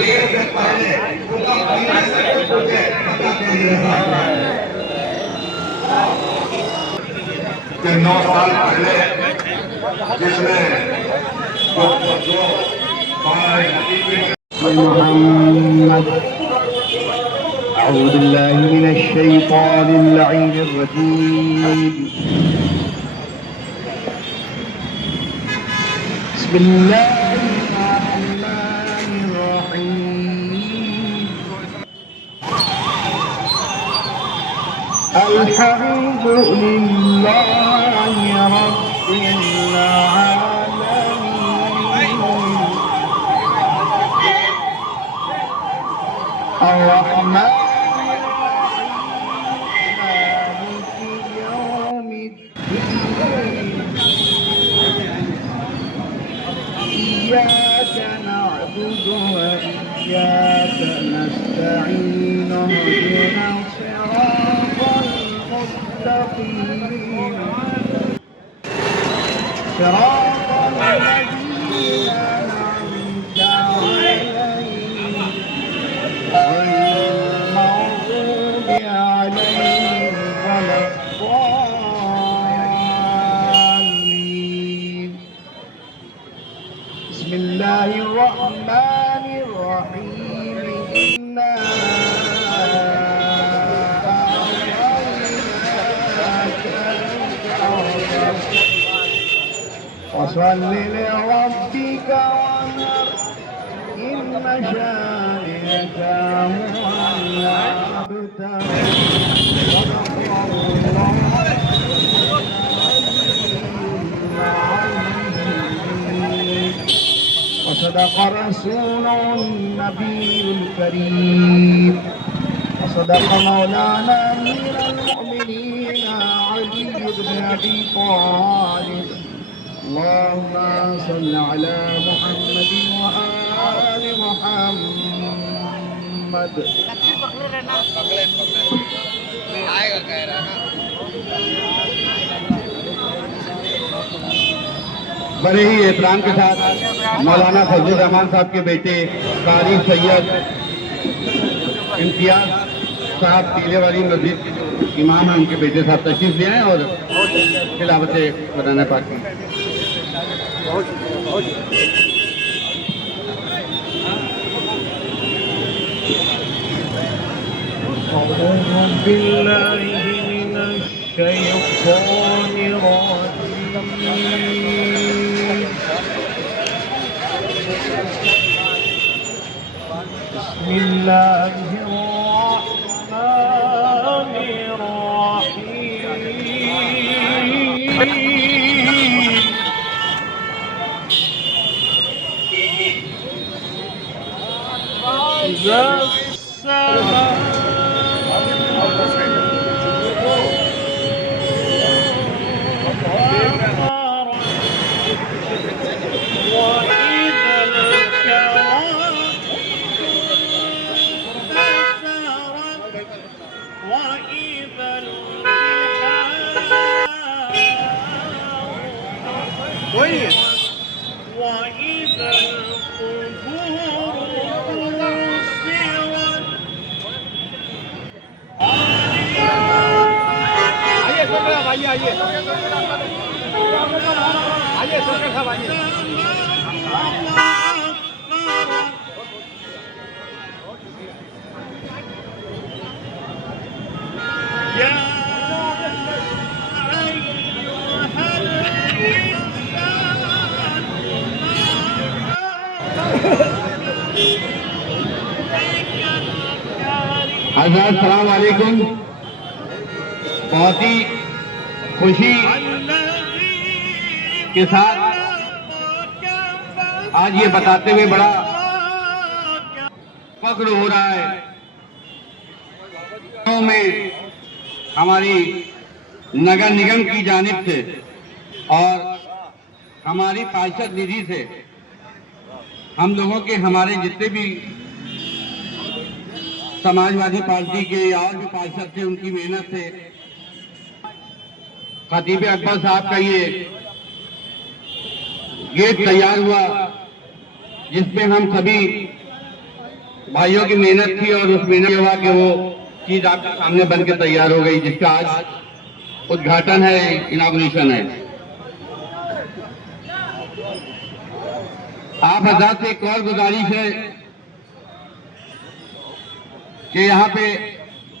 دیر سے پہلے حکم دینے سے مجھے پتہ چل رہا ہے کہ 9 سال پہلے جس نے محمد أعوذ بالله من الشيطان اللعين الرجيم بسم الله الرحمن الرحيم الحمد لله رب العالمين الرحمن إياك نعبد وإياك نستعين اهدنا الصراط المستقيم صراط الذين أنعمت عليهم غير المغضوب عليهم ولا الضالين بسم الله الرحمن الرحيم إنا أعطيناك الكوثر فصل لربك وانحر إن شانئك هو الأبتر وصدق رسول النبي الكريم وصدق مولانا أمير المؤمنين علي بن أبي طالب اللهم صل على محمد وآل محمد بڑے ہی احترام کے ساتھ مولانا فضل الرحمان صاحب کے بیٹے قاری سید امتیاز صاحب ٹیلے والی مسجد کے جو امام ہیں ان کے بیٹے صاحب تشریف لے آئے اور تلاوت قرآن پاک کی أعوذ بالله من الشيطان الرجيم بسم الله الرحمن الرحيم إذا السماء وإذا القبور بعثرت حضرات السلام علیکم. بہت ہی خوشی کے ساتھ آج یہ بتاتے ہوئے بڑا فخر ہو رہا ہے میں ہماری نگر نگم کی جانب سے اور ہماری پارشد ندھی سے ہم لوگوں کے ہمارے جتنے بھی سماجوادی پارٹی کے یا اور بھی پارشد تھے ان کی محنت سے خطیب اکبر صاحب کا یہ گیٹ تیار ہوا جس میں ہم سبھی بھائیوں کی محنت تھی اور اس محنت ہوا کہ وہ چیز آپ کے سامنے بن کے تیار ہو گئی، جس کا آج ادگھاٹن ہے، اناگوریشن ہے۔ آپ حضرات سے ایک اور گزارش ہے کہ یہاں پہ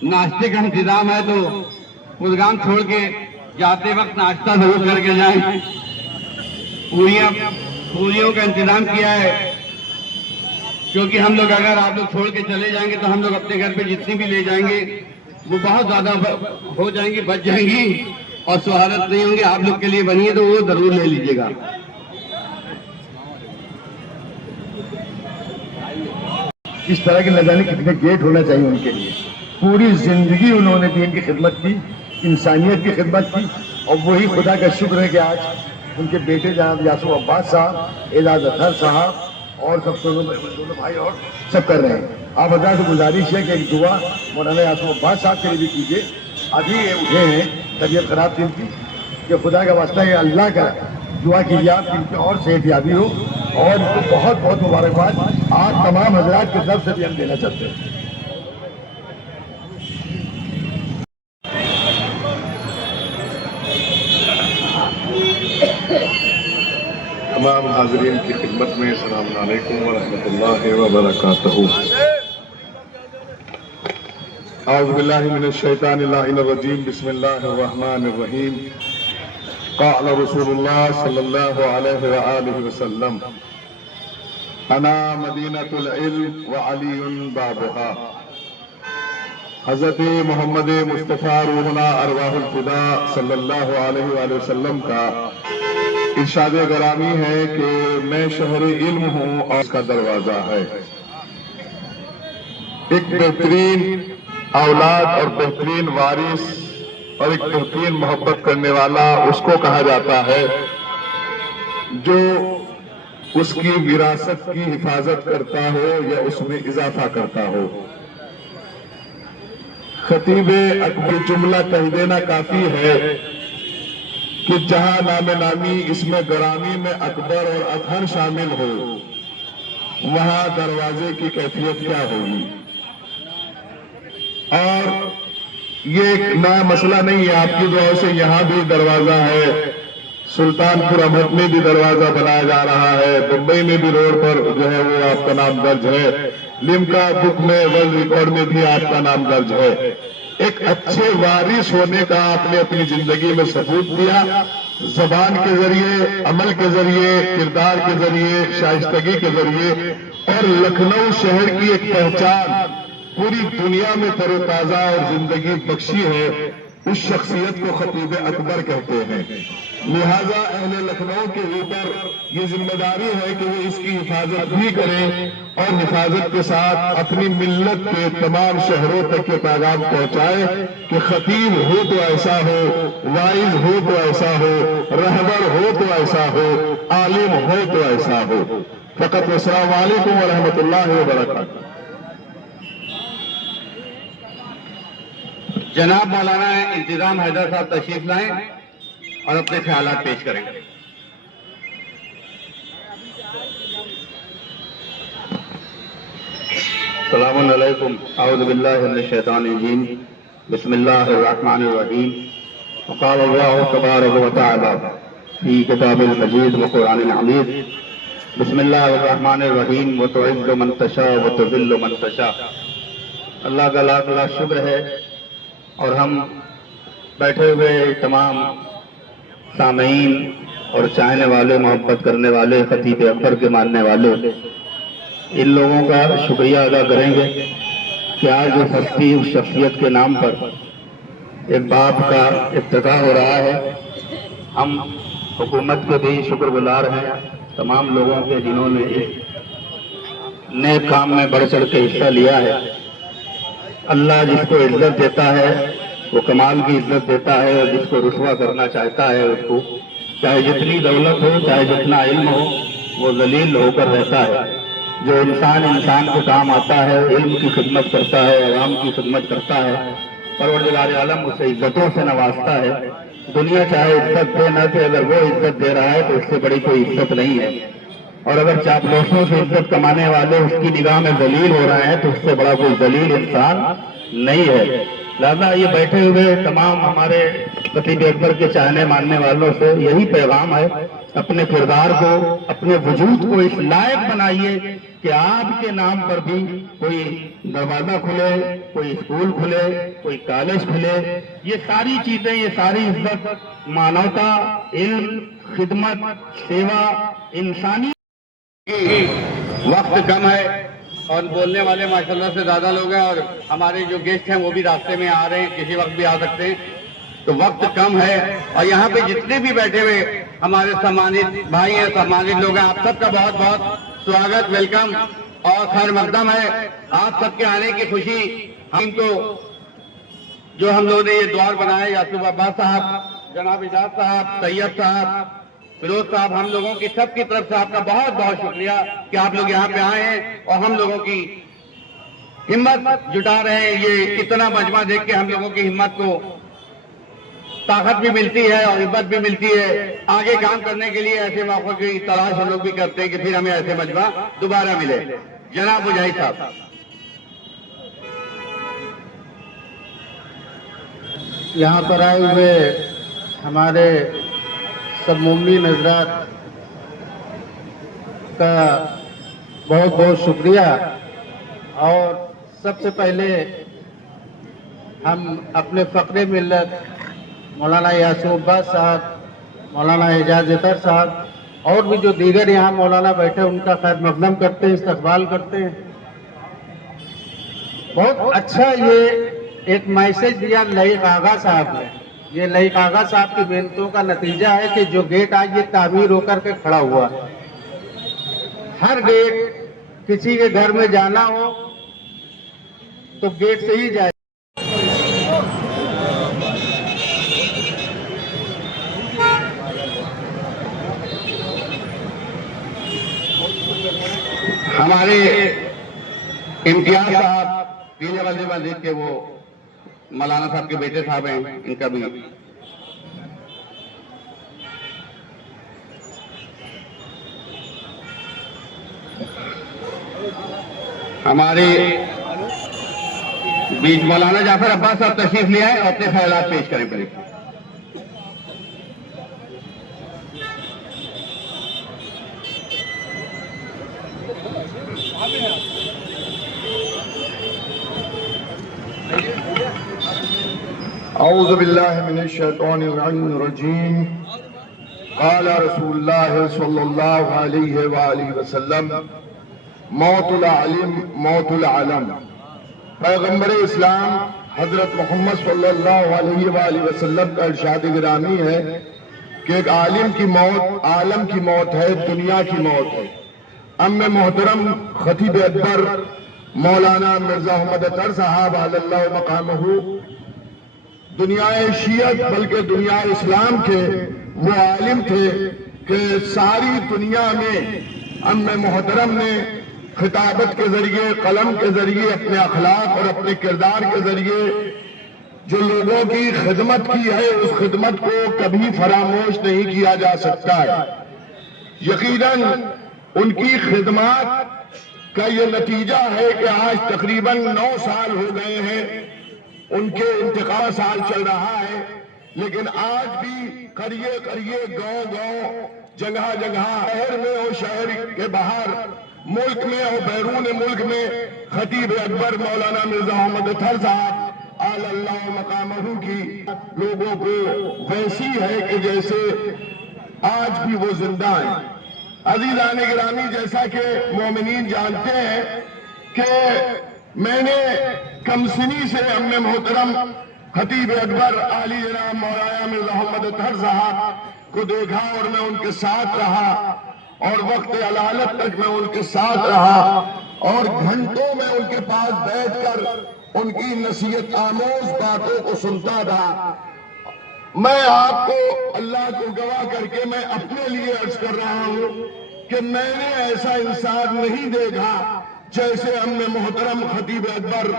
ناشتے کا انتظام ہے، تو پروگرام چھوڑ کے جاتے وقت ناشتہ ضرور کر کے جائیں۔ پوریوں کا انتظام کیا ہے، کیونکہ ہم لوگ اگر آپ لوگ چھوڑ کے چلے جائیں گے تو ہم لوگ اپنے گھر پہ جتنی بھی لے جائیں گے وہ بہت زیادہ ہو جائیں گی، بچ جائیں گی اور سہارت نہیں ہوں گے۔ آپ لوگ کے لیے بنی ہے تو وہ ضرور لے لیجیے گا۔ اس طرح کے نہ جانے کتنے گیٹ ہونا چاہیے ان کے لیے۔ پوری زندگی انہوں نے دین کی خدمت کی، انسانیت کی خدمت کی، اور وہی خدا کا شکر ہے کہ آج ان کے بیٹے جناب یاسو عباس صاحب، اعجاز اطہر صاحب اور سب دونوں بھائی اور سب کر رہے ہیں۔ آپ حضرات سے گزارش ہے کہ ایک دعا مولانا یاسو عباس صاحب کے لیے بھی کیجیے۔ ابھی یہ اٹھے ہیں، طبیعت خراب تھی ان کی، کہ خدا کا واسطہ ہے اللہ کا دعا کیجیے آپ ان کی اور صحت یابی ہو، اور ان کو بہت بہت مبارکباد آپ تمام حضرات کی طرف سے بھی ہم دینا چاہتے ہیں۔ تمام حاضرین کی خدمت میں السلام علیکم ورحمۃ اللہ وبرکاتہ۔ اعوذ باللہ من الشیطان اللعین الرجیم، بسم اللہ الرحمن الرحیم۔ قال رسول اللہ صلی اللہ علیہ وآلہ وسلم: انا مدینۃ العلم وعلی بابھا۔ حضرت محمد مصطفیٰ روحنا ارواح الفدا صلی اللہ علیہ وآلہ وسلم کا ارشاد گرامی ہے کہ میں شہر علم ہوں اور اس کا دروازہ ہے۔ ایک بہترین اولاد اور بہترین وارث اور ایک بہترین محبت کرنے والا اس کو کہا جاتا ہے جو اس کی وراثت کی حفاظت کرتا ہو یا اس میں اضافہ کرتا ہو۔ خطیب اکبر جملہ کہہ دینا کافی ہے کہ جہاں نام نامی اس میں گرامی میں اکبر اور اطہر شامل ہو، وہاں دروازے کی کیفیت کیا ہوگی۔ اور یہ ایک نیا مسئلہ نہیں ہے، آپ کی دعاؤں سے یہاں بھی دروازہ ہے، سلطان پور احمد میں بھی دروازہ بنایا جا رہا ہے، بمبئی میں بھی روڈ پر جو ہے وہ آپ کا نام درج ہے، لمکا بک میں ورلڈ ریکارڈ میں بھی آپ کا نام درج ہے۔ ایک اچھے وارث ہونے کا آپ نے اپنی زندگی میں ثبوت دیا، زبان کے ذریعے، عمل کے ذریعے، کردار کے ذریعے، شائستگی کے ذریعے، اور لکھنؤ شہر کی ایک پہچان پوری دنیا میں تر و تازہ اور زندگی بخشی ہے۔ اس شخصیت کو خطیب اکبر کہتے ہیں۔ لہذا اہل لکھنؤ کے اوپر یہ ذمہ داری ہے کہ وہ اس کی حفاظت بھی کریں اور حفاظت کے ساتھ اپنی ملت کے تمام شہروں تک یہ پیغام پہنچائے کہ خطیب ہو تو ایسا ہو، واعظ ہو تو ایسا ہو، رہبر ہو تو ایسا ہو، عالم ہو تو ایسا ہو۔ فقط السلام علیکم ورحمۃ اللہ وبرکاتہ۔ جناب مولانا انتظام حیدر صاحب تشریف لائیں اور اپنے خیالات پیش کریں۔ السلام علیکم، اعوذ باللہ من الشیطان الرجیم، بسم اللہ الرحمن الرحیم۔ وقال اللہ تبارک و تعالی فی کتاب المجید و قرآن الحمید، بسم اللہ الرحمن الرحیم، وتعز من تشاء وتذل من تشاء۔ اللہ کا لاکھ لاکھ شکر ہے، اور ہم بیٹھے ہوئے تمام سامعین اور چاہنے والے، محبت کرنے والے، خطیب اکبر کے ماننے والے، ان لوگوں کا شکریہ ادا کریں گے کہ آج اس ہستی، اس شخصیت کے نام پر ایک باب کا افتتاح ہو رہا ہے۔ ہم حکومت کے بھی شکر گزار ہیں، تمام لوگوں کے جنہوں نے اس نیک کام میں بڑھ چڑھ کے حصہ لیا ہے۔ اللہ جس کو عزت دیتا ہے وہ کمال کی عزت دیتا ہے، اور جس کو رسوا کرنا چاہتا ہے اس کو چاہے جتنی دولت ہو، چاہے جتنا علم ہو، وہ ذلیل ہو کر رہتا ہے۔ جو انسان کو کام آتا ہے، علم کی خدمت کرتا ہے، عوام کی خدمت کرتا ہے، پروردگار عالم اسے عزتوں سے نوازتا ہے۔ دنیا چاہے عزت دے نہ دے، اگر وہ عزت دے رہا ہے تو اس سے بڑی کوئی عزت نہیں ہے۔ اور اگر چاپلوسوں سے عزت کمانے والے اس کی نگاہ میں ذلیل ہو رہے ہیں تو اس سے بڑا کوئی ذلیل انسان نہیں ہے۔ لہذا یہ بیٹھے ہوئے تمام ہمارے خطیب اکبر کے چاہنے ماننے والوں سے یہی پیغام ہے، اپنے کردار کو، اپنے وجود کو اس لائق بنائیے کہ آپ کے نام پر بھی کوئی دروازہ کھلے، کوئی اسکول کھلے، کوئی کالج کھلے۔ یہ ساری چیزیں، یہ ساری عزت مانوتا، علم، خدمت، سیوا، انسانی۔ وقت کم ہے اور بولنے والے ماشاءاللہ سے زیادہ لوگ ہیں، اور ہمارے جو گیسٹ ہیں وہ بھی راستے میں آ رہے ہیں، کسی وقت بھی آ سکتے ہیں، تو وقت کم ہے۔ اور یہاں پہ جتنے بھی بیٹھے ہوئے ہمارے سمانت بھائی ہیں، سمانت لوگ ہیں، آپ سب کا بہت بہت سواگت، ویلکم اور خیر مقدم ہے۔ آپ سب کے آنے کی خوشی ہم کو، جو ہم لوگوں نے یہ دوار بنایا، یاسوف عباس صاحب، جناب اجاز صاحب، طیب صاحب، فیروز صاحب، ہم لوگوں کی سب کی طرف سے آپ کا بہت بہت شکریہ کہ آپ لوگ یہاں پہ آئے ہیں اور ہم لوگوں کی ہمت جٹا رہے ہیں۔ یہ اتنا مجمع دیکھ کے ہم لوگوں کی ہمت کو طاقت بھی ملتی ہے اور ہمت بھی ملتی ہے، آگے کام کرنے کے لیے ایسے موقع کی تلاش ہم لوگ بھی کرتے ہیں کہ پھر ہمیں ایسے مجمع دوبارہ ملے۔ جناب مجاہد صاحب۔ یہاں پر آئے ہوئے ہمارے سب مومنین حضرات کا بہت بہت شکریہ، اور سب سے پہلے ہم اپنے فقر ملت مولانا یاسوف عباس صاحب، مولانا اعجاز اطہر صاحب اور بھی جو دیگر یہاں مولانا بیٹھے ان کا خیر مقدم کرتے ہیں، استقبال کرتے ہیں۔ بہت اچھا یہ ایک میسج دیا لئیق آغا صاحب نے۔ یہ لئیق آغا صاحب کی محنتوں کا نتیجہ ہے کہ جو گیٹ آج یہ تعمیر ہو کر کے کھڑا ہوا ہے۔ ہر گیٹ کسی کے گھر میں جانا ہو تو گیٹ سے ہی جائے۔ ہمارے امتیاز صاحب پیلے والے مسجد کے، وہ مولانا صاحب کے بیٹے صاحب ہیں، ان کا بھی ہمارے بیچ مولانا جعفر عباس صاحب تشریف لے آئے اور اپنے خیالات پیش کریں پڑے۔ اعوذ باللہ من الشیطان الرجیم۔ قال رسول اللہ صلی اللہ علیہ وآلہ وسلم موت العالم موت العالم۔ پیغمبر اسلام حضرت محمد صلی اللہ علیہ وآلہ وسلم کا ارشاد گرامی ہے کہ ایک عالم کی موت عالم کی موت ہے، دنیا کی موت ہے۔ ام محترم خطیب اکبر مولانا مرزا احمد اطہر صاحب علی اللہ مقامہ دنیا شیعت بلکہ دنیا اسلام کے وہ عالم تھے کہ ساری دنیا میں ام محترم نے خطابت کے ذریعے، قلم کے ذریعے، اپنے اخلاق اور اپنے کردار کے ذریعے جو لوگوں کی خدمت کی ہے، اس خدمت کو کبھی فراموش نہیں کیا جا سکتا ہے۔ یقیناً ان کی خدمات کا یہ نتیجہ ہے کہ آج تقریباً 9 سال ہو گئے ہیں، ان کے انتقال سال چل رہا ہے، لیکن آج بھی قریے قریے، گاؤں گاؤں، جگہ جگہ، شہر میں اور شہر کے باہر، ملک میں اور بیرون ملک میں خطیب اکبر مولانا مرزا احمد اطہر صاحب اعلی اللہ مقامہ کی لوگوں کو ویسی ہے کہ جیسے آج بھی وہ زندہ ہیں۔ عزیزان گرامی، جیسا کہ مومنین جانتے ہیں کہ میں نے کم سنی سے ام محترم خطیب اکبر عالی جناب مولانا مرزا احمد اطہر صاحب کو دیکھا اور میں ان کے ساتھ رہا اور وقت علالت تک میں ان کے ساتھ رہا اور گھنٹوں میں ان کے پاس بیٹھ کر ان کی نصیحت آموز باتوں کو سنتا رہا۔ میں آپ کو اللہ کو گواہ کر کے میں اپنے لیے عرض کر رہا ہوں کہ میں نے ایسا انسان نہیں دیکھا جیسے ہم نے محترم خطیب اکبر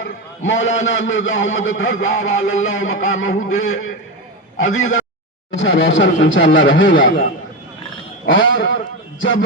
مولانا مرزا احمد اطہر صاحب علی اللہ مقامہ دے۔ عزیزان، روشن انشاءاللہ رہے گا، اور جب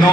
9